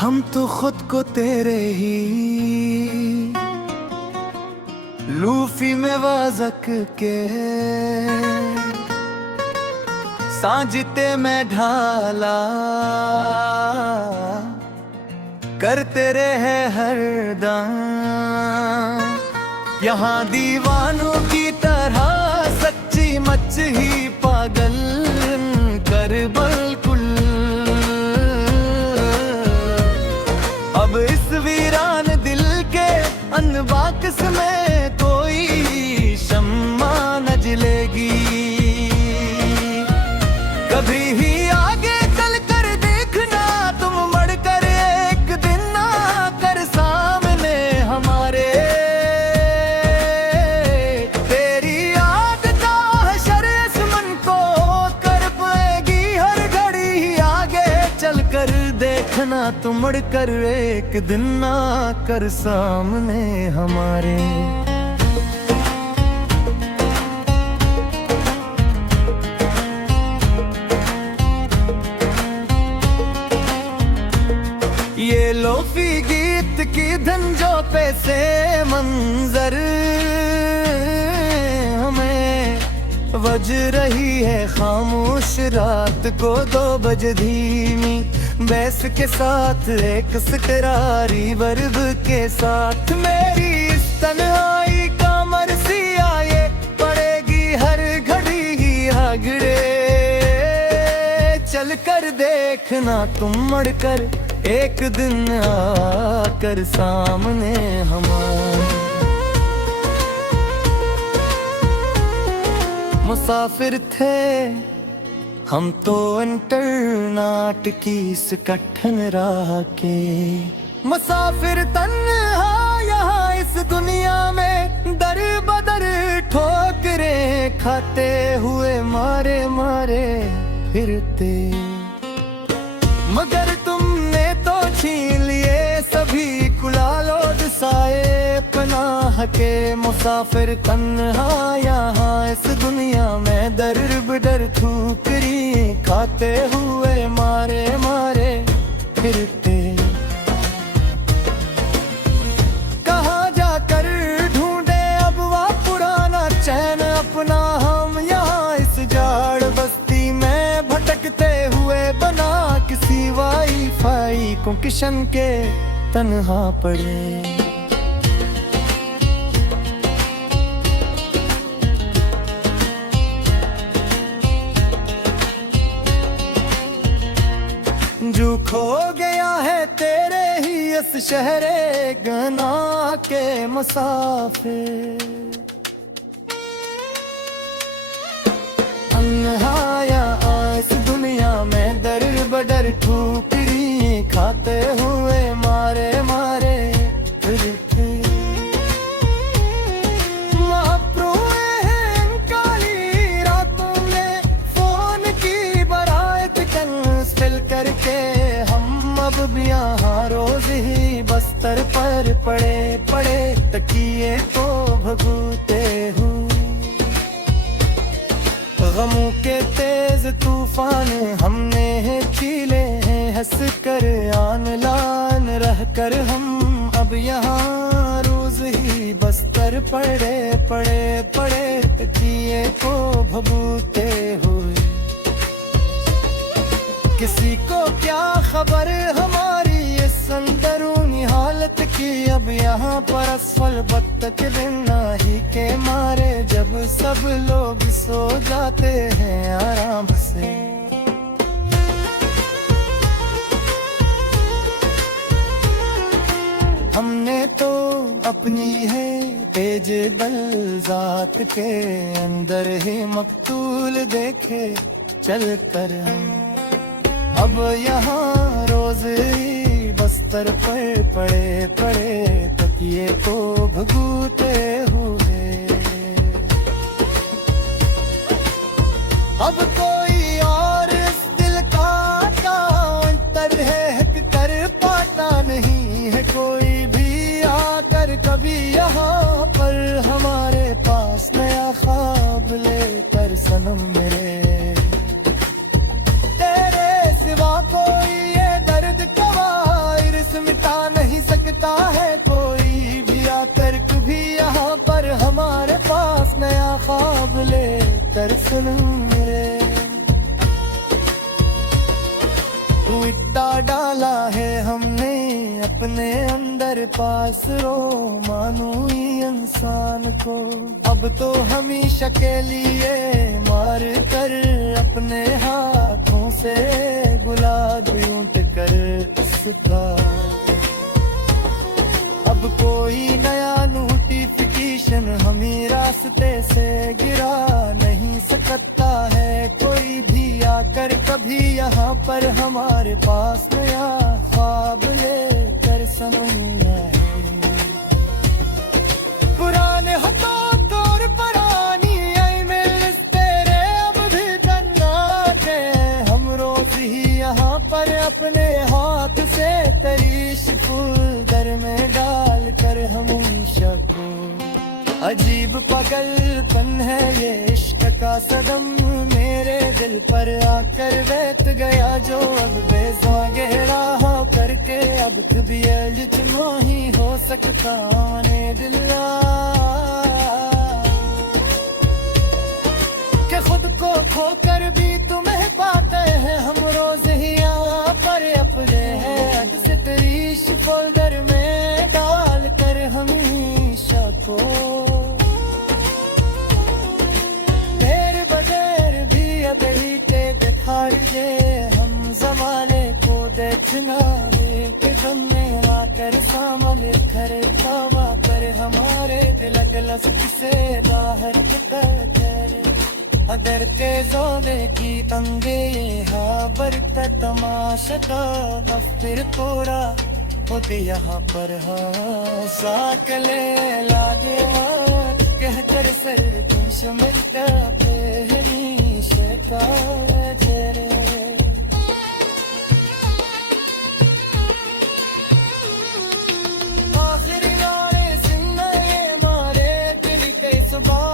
हम तो खुद को तेरे ही लूफी में वाजक के सांझते में ढाला करते रहे हरदम। यहाँ दीवानों की तरह सच्ची मच ही पागल कर बिल्कुल। अब इस वीरान दिल के अनबाक्स में कोई शम्मा न जलेगी। कभी ही आगे चल कर देखना तुम बढ़कर एक दिन ना कर सामने हमारे। तेरी याद का हशर इस मन को कर पाएगी हर घड़ी। आगे चल कर देखना तुम बढ़कर एक दिन ना कर सामने हमारे। ये लोफी गीत की धंजों पे से मंजर हमें बज रही है खामोश रात को 2 बजे धीमी बैस के साथ एक सकरारी वर्ब के साथ। मेरी इस तन्हाई का मरसी आए पड़ेगी हर घड़ी ही आगड़े। चल कर देखना तुम मड़कर एक दिन आकर सामने हमारे। मुसाफिर थे हम तो इंटरनेट की इस कठिन राह के। मुसाफिर तन्हा यहाँ इस दुनिया में दर बदर ठोकरें खाते हुए मारे मारे फिरते। मगर तुमने तो छीन लिए सभी कुलालो साए पनाह के। मुसाफिर तन्हा यहाँ इस दुनिया में दर बदर ठुकरी खाते हुए मारे मारे फिरते। कहाँ जाकर ढूंढे अब वह पुराना चैन अपना। हम यहाँ इस जाड़ बस्ती में भटकते हुए बना किसी वाईफाई को किशन के तन्हा पड़े। जो खो गया है तेरे ही इस शहरे गना के मुसाफिर। अन्हाया इस दुनिया में दर बदर ठुकरी खाते हुए मारे मारे फिरते। महाप्रुए हैं काली रातों में फोन की बरात कैंसिल करके। हम अब भी यहाँ रोज ही बस्तर पर पड़े पड़े तकिए को भगूते हुए। गमों के तेज तूफान हमने चीले हैं हंस कर आन लान रह कर। हम अब यहाँ रोज ही बस्तर पड़े पड़े पड़े तकिए को भगूते हुए। किसी को क्या खबर हमारी इस अंदरूनी हालत की। अब यहाँ पर असफल बत्तख बिना ही के मारे जब सब लोग सो जाते हैं आराम से। हमने तो अपनी है बेजबल जात के अंदर ही मकतूल देखे चल कर। हम अब यहाँ रोज ही बस्तर पर पड़े पड़े तकिए को भगूते हुए। अब कोई और इस दिल का अंतर है कर पाता नहीं है कोई भी आकर कभी यहाँ पर हमारे पास नया ख्वाब लेकर सनम मेरे। कोई ये दर्द कवायर सनम मेरे। तू इतना डाला है हमने अपने अंदर पास रो मानू इंसान को, अब तो हमेशा के लिए मार कर अपने हाथों से गुलाब यूंट कर उसका। अब कोई नया नोटिफिकेशन हमें रास्ते से गिरा नहीं सकता है कोई भी आकर कभी यहाँ पर हमारे पास नया ख्वाब लेकर सनम है। पुराने हाथों और पुरानी ईमेल तेरे अब भी तन्नाटे, हम रोज ही यहाँ पर अपने हाथ से तरीश फोल्डर में डाल कर हमेशा को। अजीब पागलपन है ये इश्क का सदम मेरे दिल पर आकर बैठ गया जो अब बेजा गहरा करके अब कभी जितना ही हो सकता ने दिल के खुद को खोकर भी तुम्हें पाते हैं हम रोज ही यहाँ पर अपने हद से तरीश फोल्डर में डाल कर हमेशा को। देर बदेर भी अब हीटे बिखार दे हम जमाने को देखना के तुमने आकर सामने खरे खावा कर हमारे तिलक लफ्ज से बाहर कर अदर के जोने की अंगे हाबर का तमाशा का न फिर कोरा होती यहाँ पर साकले लागे बात कहकर सर तुमसे मिलता पहली शिकायत रे। आखिरी नारे सुनने मारे तेरी सुबह